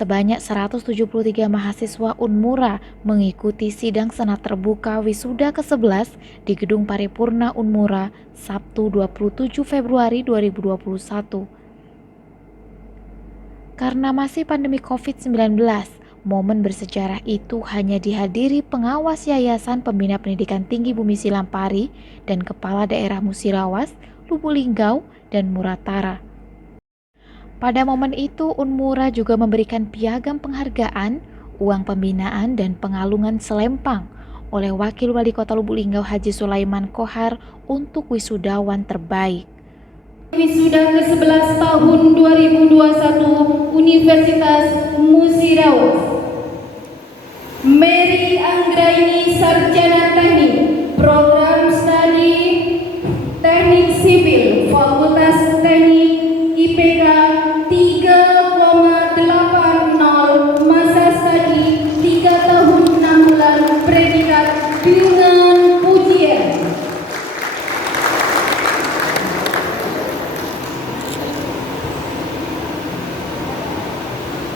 sebanyak 173 mahasiswa Unmura mengikuti sidang senat terbuka wisuda ke-11 di Gedung Paripurna Unmura, Sabtu 27 Februari 2021. Karena masih pandemi COVID-19, momen bersejarah itu hanya dihadiri pengawas Yayasan Pembina Pendidikan Tinggi Bumi Silampari dan Kepala Daerah Musirawas, Lubuk Linggau, dan Muratara. Pada momen itu, Unmura juga memberikan piagam penghargaan, uang pembinaan, dan pengalungan selempang oleh Wakil Wali Kota Lubuk Linggau Haji Sulaiman Kohar untuk wisudawan terbaik. Wisuda ke-11 tahun 2021 Universitas Musirawas. Mary Anggraini Sarjana Teknik, Program Studi Teknik Sipil, Fakultas Teknik IPK 3,80, masa studi 3 tahun 6 bulan, predikat dengan ujian.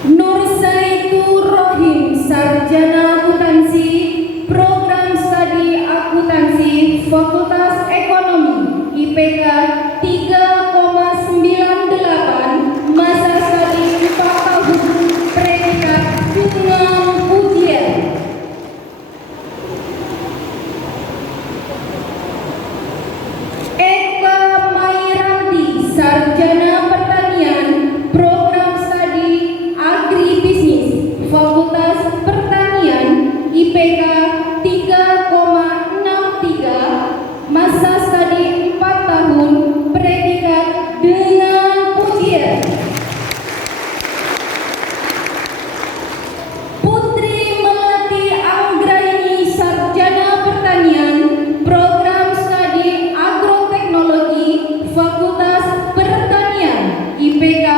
Nursaitu Rohim Sarjana Akuntansi, Program Studi Akuntansi, Fakultas Ekonomi IPK 3,98, masa studi 4 tahun, predikat dengan ujian. Eka Mairanti Sarjana Pertanian, Program Studi Agribisnis, Fakultas Pertanian IPK 3,63, masa studi 4 tahun, predikat dengan ujian. Putri Melati Anggraini Sarjana Pertanian, Program Studi Agroteknologi, Fakultas Pertanian IPK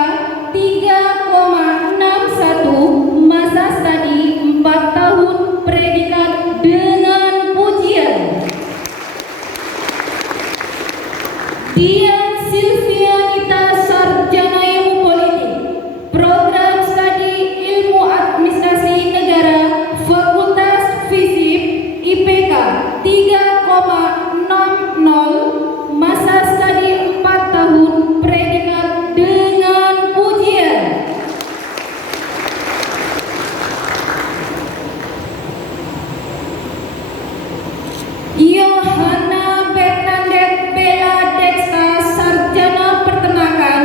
3,61, masa studi 4 tahun, predikat dengan ujian. Dian Silvianita Sarjana Ilmu Politik, Program Studi Ilmu Administrasi Negara, Fakultas FISIP IPK 3,60, masa studi 4 tahun, predikat dengan ujian. Yohana Bernadette Bella Dexta Sarjana Peternakan,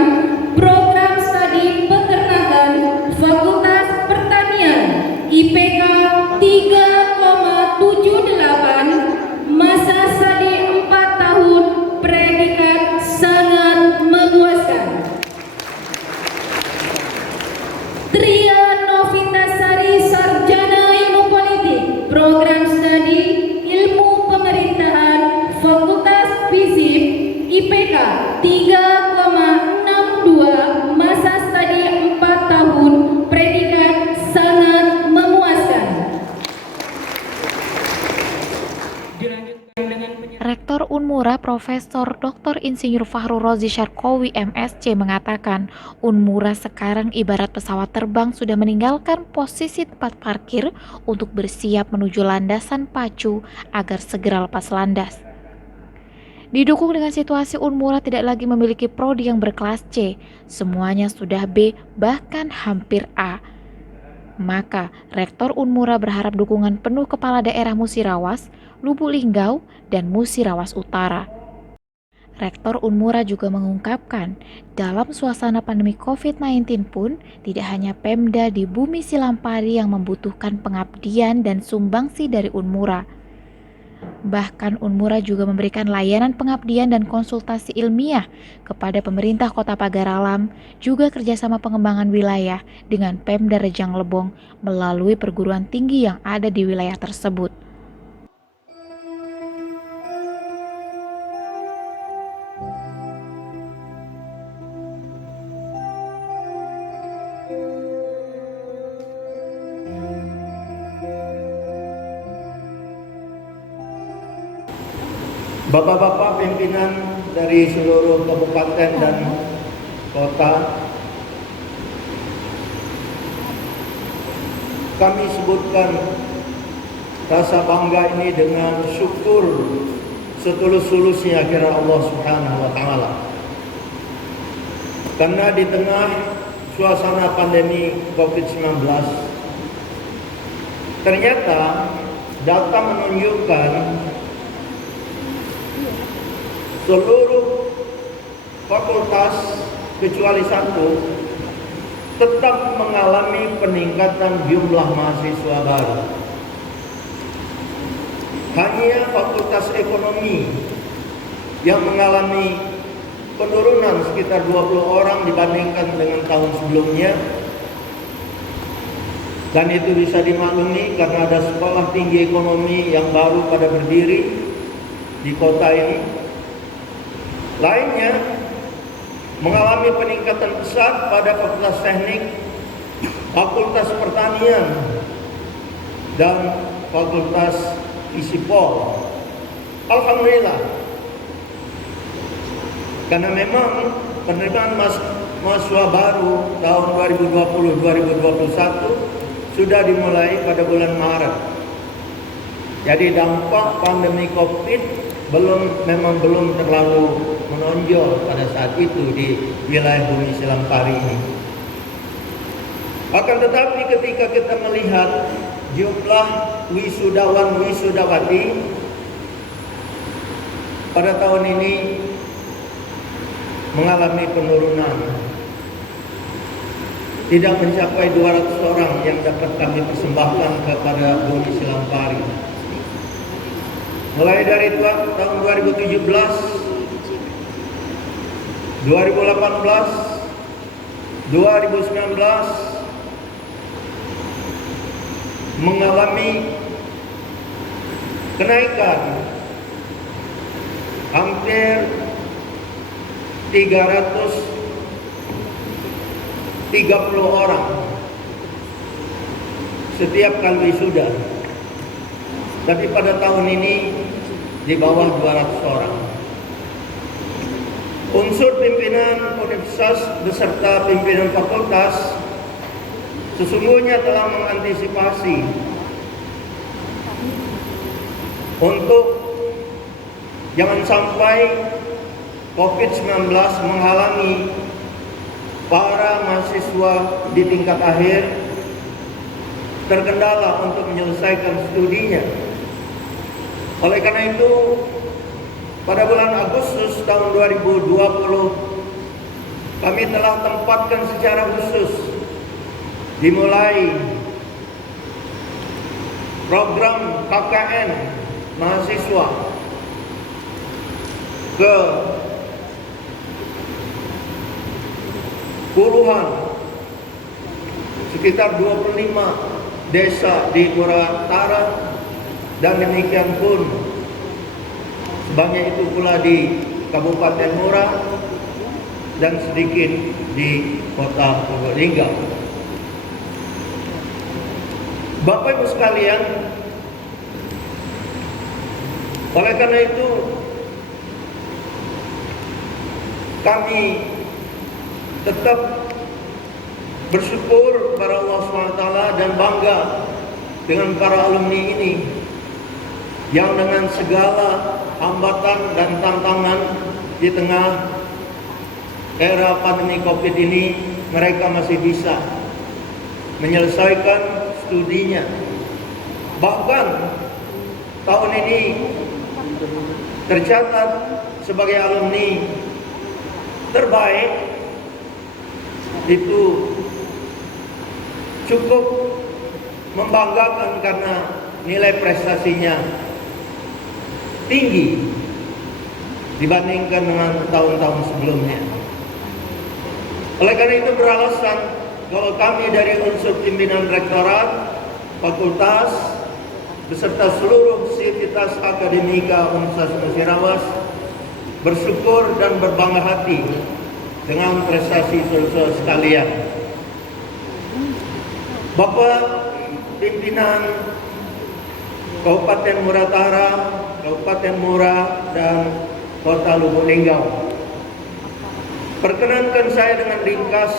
Program Studi Peternakan, Fakultas Pertanian IPK 3,78, masa studi 4 tahun, predikat sangat memuaskan. Tria Novitasari Sarjana Ilmu Politik, Program Studi Ilmu Pemerintahan, Fakultas FISIP IPK 3,62, masa studi 4 tahun, predikat sangat memuaskan. Rektor Unmura Profesor Dr. Insinyur Fahru Rozi Syarkowi MSc mengatakan, Unmura sekarang ibarat pesawat terbang sudah meninggalkan posisi tempat parkir untuk bersiap menuju landasan pacu agar segera lepas landas. Didukung dengan situasi Unmura tidak lagi memiliki prodi yang berkelas C, semuanya sudah B bahkan hampir A. Maka, Rektor Unmura berharap dukungan penuh Kepala Daerah Musirawas, Lubuk Linggau, dan Musirawas Utara. Rektor Unmura juga mengungkapkan, dalam suasana pandemi COVID-19 pun, tidak hanya Pemda di Bumi Silampari yang membutuhkan pengabdian dan sumbangsi dari Unmura. Bahkan Unmura juga memberikan layanan pengabdian dan konsultasi ilmiah kepada pemerintah Kota Pagar Alam, juga kerjasama pengembangan wilayah dengan Pemda Rejang Lebong melalui perguruan tinggi yang ada di wilayah tersebut. Bapak-bapak pimpinan dari seluruh kabupaten dan kota, kami sebutkan rasa bangga ini dengan syukur setulus-tulusnya kira Allah Subhanahu wa taala. Karena di tengah suasana pandemi Covid-19, ternyata data menunjukkan seluruh fakultas kecuali satu tetap mengalami peningkatan jumlah mahasiswa baru. Hanya fakultas ekonomi yang mengalami penurunan sekitar 20 orang dibandingkan dengan tahun sebelumnya. Dan itu bisa dimaklumi karena ada sekolah tinggi ekonomi yang baru pada berdiri di kota ini. Lainnya mengalami peningkatan pesat pada fakultas teknik, fakultas pertanian, dan fakultas Isipol. Alhamdulillah, karena memang penerimaan mahasiswa baru tahun 2020-2021 sudah dimulai pada bulan Maret. Jadi dampak pandemi Covid memang belum terlalu menonjol pada saat itu di wilayah Bumi Silampari ini. Akan tetapi ketika kita melihat jumlah wisudawan wisudawati pada tahun ini mengalami penurunan, tidak mencapai 200 orang yang dapat kami persembahkan kepada Bumi Silampari. Mulai dari tahun 2017, 2018, 2019 mengalami kenaikan hampir 330 orang setiap kali wisuda. Tapi pada tahun ini di bawah 200 orang. Unsur pimpinan universitas beserta pimpinan fakultas sesungguhnya telah mengantisipasi untuk jangan sampai Covid-19 menghalangi para mahasiswa di tingkat akhir terkendala untuk menyelesaikan studinya. Oleh karena itu, pada bulan Agustus tahun 2020 kami telah tempatkan secara khusus dimulai program KKN mahasiswa ke puluhan, sekitar 25 desa di Mura Utara, dan demikian pun sebanyak itu pula di Kabupaten Mura dan sedikit di Kota Probolinggo. Bapak Ibu sekalian, oleh karena itu kami tetap bersyukur kepada Allah SWT dan bangga dengan para alumni ini yang dengan segala hambatan dan tantangan di tengah era pandemi Covid ini mereka masih bisa menyelesaikan studinya. Bahkan tahun ini tercatat sebagai alumni terbaik. Itu cukup membanggakan karena nilai prestasinya tinggi dibandingkan dengan tahun-tahun sebelumnya. Oleh karena itu beralasan kalau kami dari unsur pimpinan rektorat, fakultas, beserta seluruh sivitas akademika Universitas Musirawas bersyukur dan berbangga hati dengan prestasi saudara sekalian. Bapak pimpinan Kabupaten Mura Utara, Kabupaten Mura, dan Kota Lubuk Linggau, perkenankan saya dengan ringkas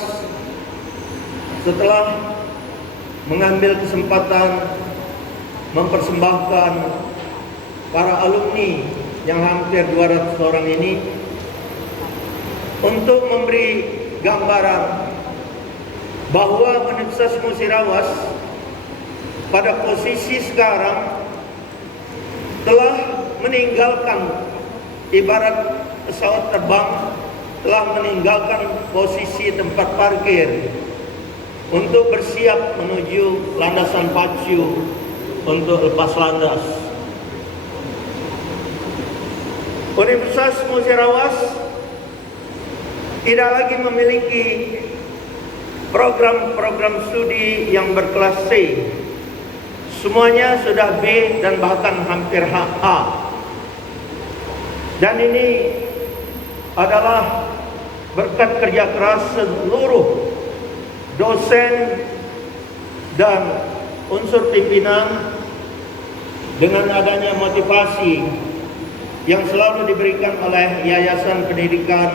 setelah mengambil kesempatan mempersembahkan para alumni yang hampir 200 orang ini untuk memberi gambaran bahwa Universitas Musirawas pada posisi sekarang telah meninggalkan, ibarat pesawat terbang telah meninggalkan posisi tempat parkir untuk bersiap menuju landasan pacu untuk lepas landas. Universitas Musirawas tidak lagi memiliki program-program studi yang berkelas C. Semuanya sudah B dan bahkan hampir A. Dan ini adalah berkat kerja keras seluruh dosen dan unsur pimpinan dengan adanya motivasi yang selalu diberikan oleh Yayasan Pendidikan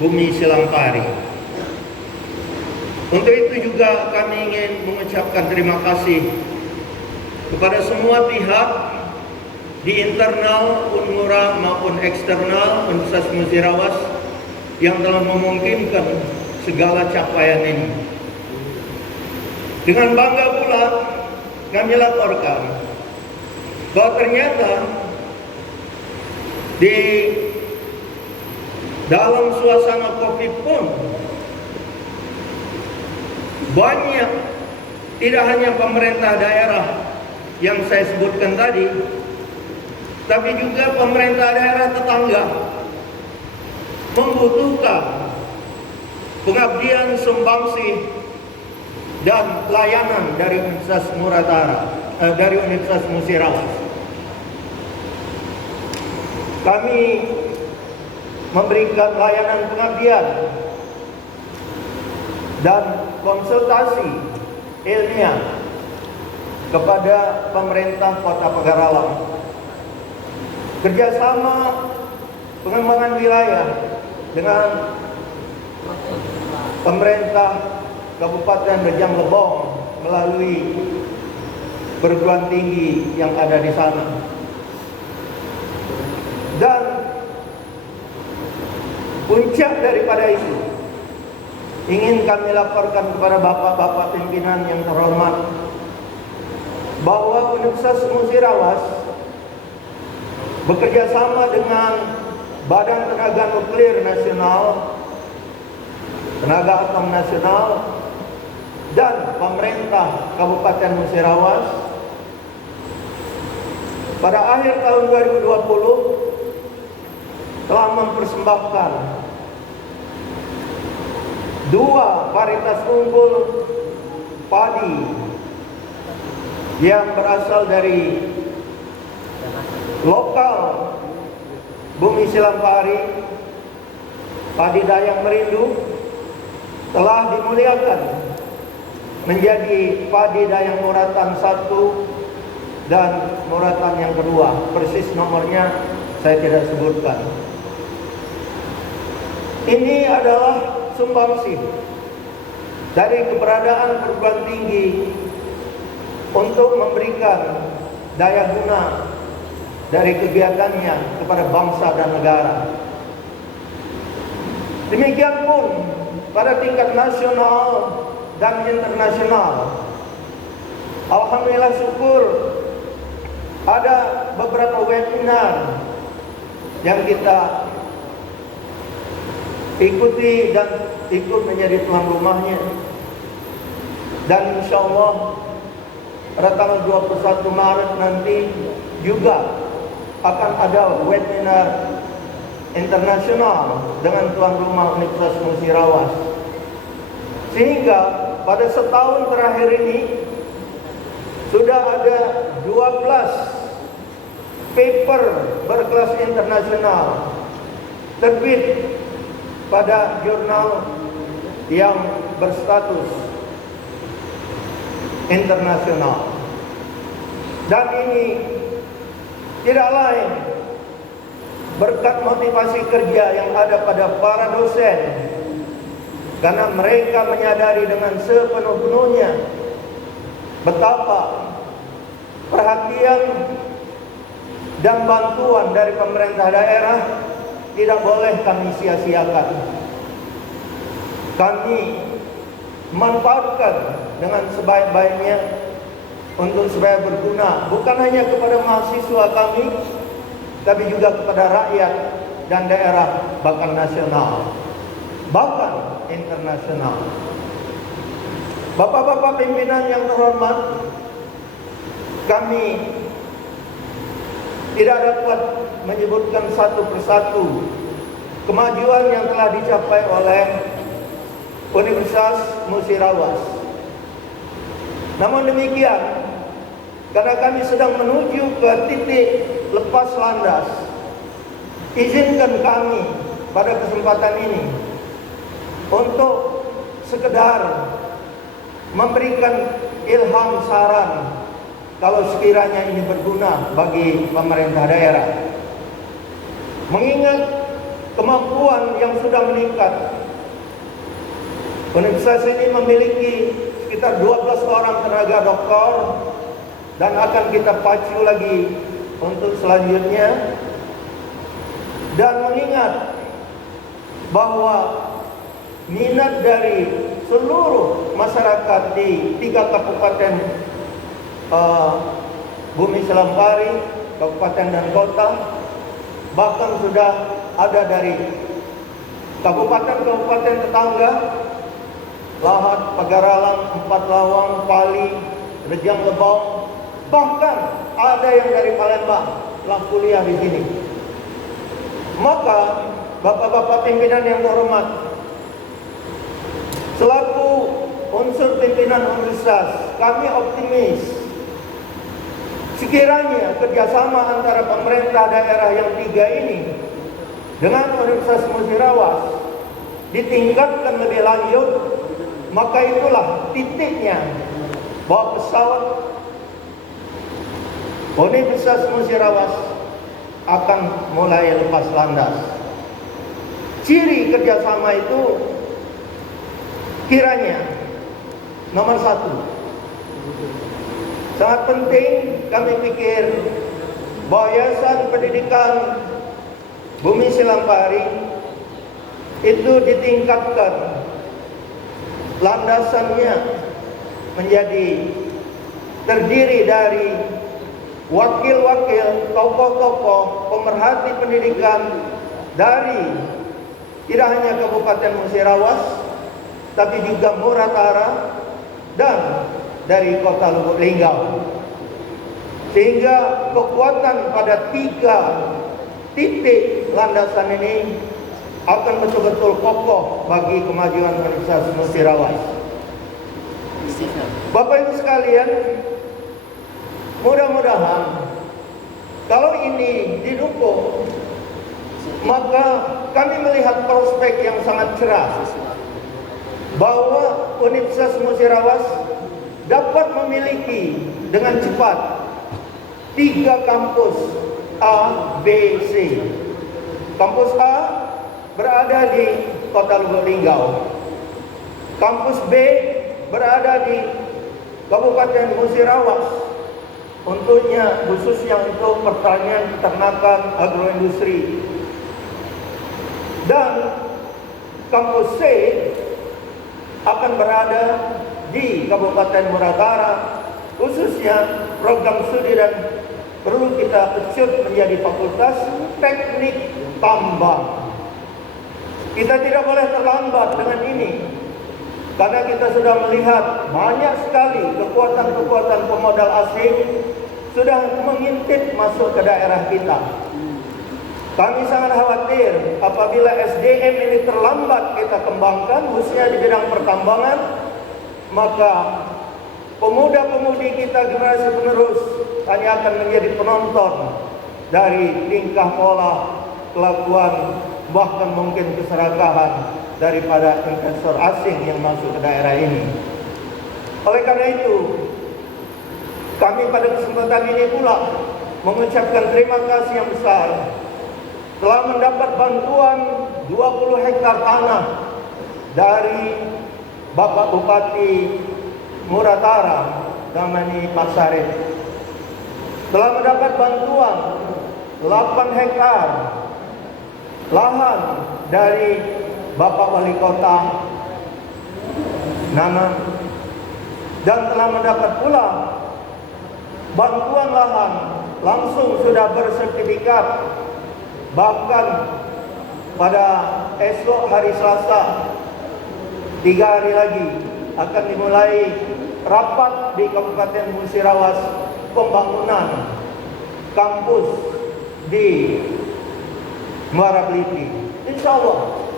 Bumi Silampari. Untuk itu juga kami ingin mengucapkan terima kasih kepada semua pihak di internal Unmura maupun eksternal Universitas Musirawas yang telah memungkinkan segala capaian ini. Dengan bangga pula kami laporkan bahwa ternyata di dalam suasana Covid pun banyak, tidak hanya pemerintah daerah yang saya sebutkan tadi, tapi juga pemerintah daerah tetangga membutuhkan pengabdian, sumbangsi dan layanan dari Universitas dari Universitas Musirawas. Kami memberikan layanan pengabdian dan konsultasi ilmiah kepada pemerintah Kota Pagaralam. Kerjasama pengembangan wilayah dengan pemerintah Kabupaten Rejang Lebong melalui perguruan tinggi yang ada di sana. Dan puncak daripada itu ingin kami laporkan kepada bapak-bapak pimpinan yang terhormat bahwa Universitas Musirawas bekerja sama dengan Badan Tenaga Nuklir Nasional, Tenaga Atom Nasional, dan pemerintah Kabupaten Musirawas pada akhir tahun 2020 telah mempersembahkan 2 varietas unggul padi yang berasal dari lokal Bumi Silampari, padi Dayang Merindu, telah dimuliakan menjadi padi Dayang Muratan 1 dan Muratan yang kedua. Persis nomornya saya tidak sebutkan. Ini adalah sumbangsi dari keberadaan perguruan tinggi untuk memberikan daya guna dari kegiatannya kepada bangsa dan negara. Demikian pun pada tingkat nasional dan internasional. Alhamdulillah syukur ada beberapa webinar yang kita ikuti dan ikut menjadi tuan rumahnya. Dan insya Allah pada tanggal 21 Maret nanti juga akan ada webinar internasional dengan tuan rumah Universitas Musirawas. Sehingga pada setahun terakhir ini sudah ada 12 paper berkelas internasional terbit pada jurnal yang berstatus internasional. Dan ini tidak lain berkat motivasi kerja yang ada pada para dosen, karena mereka menyadari dengan sepenuh-penuhnya betapa perhatian dan bantuan dari pemerintah daerah tidak boleh kami sia-siakan. Kami manfaatkan dengan sebaik-baiknya untuk supaya berguna bukan hanya kepada mahasiswa kami, tapi juga kepada rakyat dan daerah, bahkan nasional, bahkan internasional. Bapak-bapak pimpinan yang terhormat, kami tidak dapat menyebutkan satu persatu kemajuan yang telah dicapai oleh Universitas Musirawas. Namun demikian, karena kami sedang menuju ke titik lepas landas, izinkan kami pada kesempatan ini untuk sekedar memberikan ilham saran kalau sekiranya ini berguna bagi pemerintah daerah. Mengingat kemampuan yang sudah meningkat, universitas ini memiliki sekitar 12 orang tenaga doktor dan akan kita pacu lagi untuk selanjutnya. Dan mengingat bahwa minat dari seluruh masyarakat di 3 kabupaten Bumi Selampari, kabupaten dan kota, bahkan sudah ada dari kabupaten-kabupaten tetangga, Lahat, Pagaralang, Empat Lawang, Pali, Rejang Lebong, bahkan ada yang dari Palembang telah kuliah di sini. Maka bapak-bapak pimpinan yang terhormat, selaku unsur pimpinan universitas, kami optimis sekiranya kerjasama antara pemerintah daerah yang 3 ini dengan Universitas Musirawas ditingkatkan lebih lanjut, maka itulah titiknya bahwa pesawat Universitas Musirawas akan mulai lepas landas. Ciri kerjasama itu kiranya nomor 1, sangat penting kami pikir bahwa Yayasan Pendidikan Bumi Selampari itu ditingkatkan landasannya menjadi terdiri dari wakil-wakil tokoh-tokoh pemerhati pendidikan dari tidak hanya Kabupaten Musirawas, tapi juga Muratara dan dari Kota Lubuk Linggau, sehingga kekuatan pada 3 titik landasan ini akan betul-betul kokoh bagi kemajuan Universitas Musirawas. Bapak Ibu sekalian, mudah-mudahan kalau ini didukung, maka kami melihat prospek yang sangat cerah bahwa Universitas Musirawas dapat memiliki dengan cepat 3 kampus A, B, C. Kampus A berada di Kota Lubuk Linggau. Kampus B berada di Kabupaten Musirawas, untuknya khususnya untuk pertanian, peternakan, agroindustri. Dan kampus C akan berada di Kabupaten Muratara, khususnya program studi dan perlu kita pecut menjadi Fakultas Teknik Tambang. Kita tidak boleh terlambat dengan ini, karena kita sudah melihat banyak sekali kekuatan-kekuatan pemodal asing sudah mengintip masuk ke daerah kita. Kami sangat khawatir apabila SDM ini terlambat kita kembangkan, khususnya di bidang pertambangan, maka pemuda-pemudi kita generasi penerus hanya akan menjadi penonton dari tingkah pola, kelakuan, bahkan mungkin keserakahan daripada investor asing yang masuk ke daerah ini. Oleh karena itu, kami pada kesempatan ini pula mengucapkan terima kasih yang besar telah mendapat bantuan 20 hektar tanah dari Bapak Bupati Muratara Damani Pak Sarif telah mendapat bantuan 8 hektar lahan dari Bapak Wali Kota Nangan, dan telah mendapat pula bantuan lahan langsung sudah bersertifikat. Bahkan pada esok hari Selasa 3 hari lagi akan dimulai rapat di Kabupaten Musirawas pembangunan kampus di Muara Keliti. Insya Allah.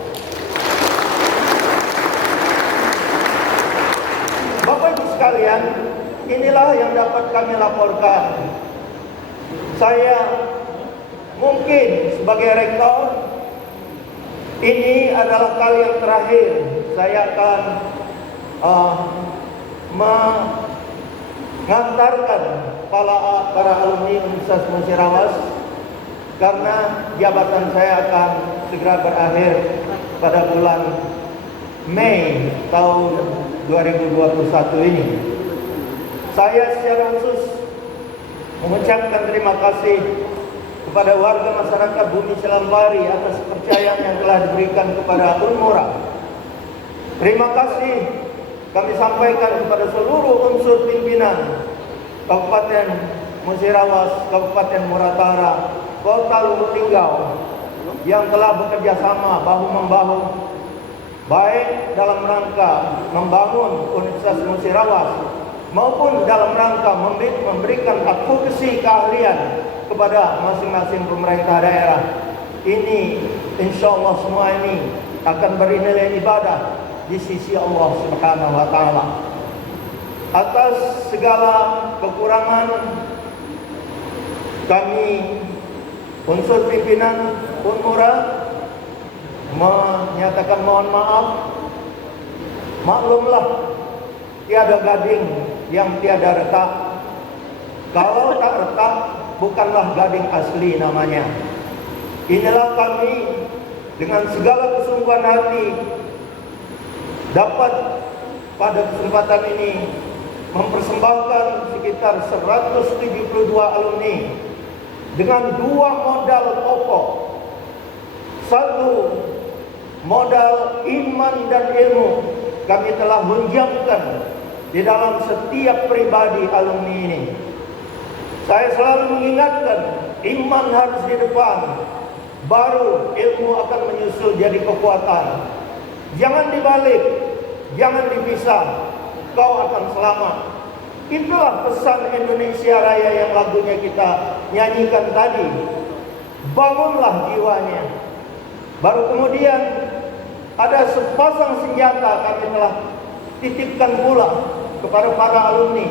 Bapak Ibu sekalian, inilah yang dapat kami laporkan. Saya mungkin sebagai rektor, ini adalah kali yang terakhir saya akan mengantarkan para alumni Universitas Musirawas, karena jabatan saya akan segera berakhir pada bulan Mei tahun 2021 ini. Saya secara khusus mengucapkan terima kasih kepada warga masyarakat Bumi Selambari atas kepercayaan yang telah diberikan kepada Unmura. Terima kasih kami sampaikan kepada seluruh unsur pimpinan Kabupaten Musirawas, Kabupaten Muratara, Kota Lubuk Linggau yang telah bekerja sama bahu-membahu, baik dalam rangka membangun Universitas Musirawas maupun dalam rangka memberikan advokasi keahlian kepada masing-masing pemerintah daerah. Ini insya Allah semua ini akan bernilai ibadah di sisi Allah Subhanahu wa Ta'ala. Atas segala kekurangan, kami unsur pimpinan Unmura menyatakan mohon maaf. Maklumlah, tiada gading yang tiada retak. Kalau tak retak, bukanlah gading asli namanya. Inilah kami dengan segala kesungguhan hati dapat pada kesempatan ini mempersembahkan sekitar 172 alumni dengan 2 modal pokok. Satu, modal iman dan ilmu kami telah menjamkan di dalam setiap pribadi alumni ini. Saya selalu mengingatkan, iman harus di depan, baru ilmu akan menyusul jadi kekuatan. Jangan dibalik, jangan dipisah, kau akan selamat. Itulah pesan Indonesia Raya yang lagunya kita nyanyikan tadi. Bangunlah jiwanya. Baru kemudian ada sepasang senjata kami telah titipkan pula kepada para alumni,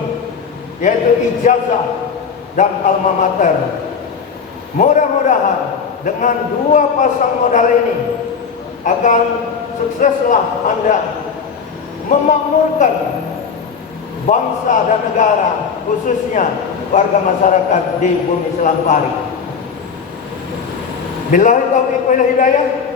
yaitu ijazah dan alma mater. Mudah-mudahan dengan 2 pasang modal ini akan sukseslah Anda memakmurkan bangsa dan negara, khususnya warga masyarakat di Bumi Selambari. Billahi taufiq wal hidayah.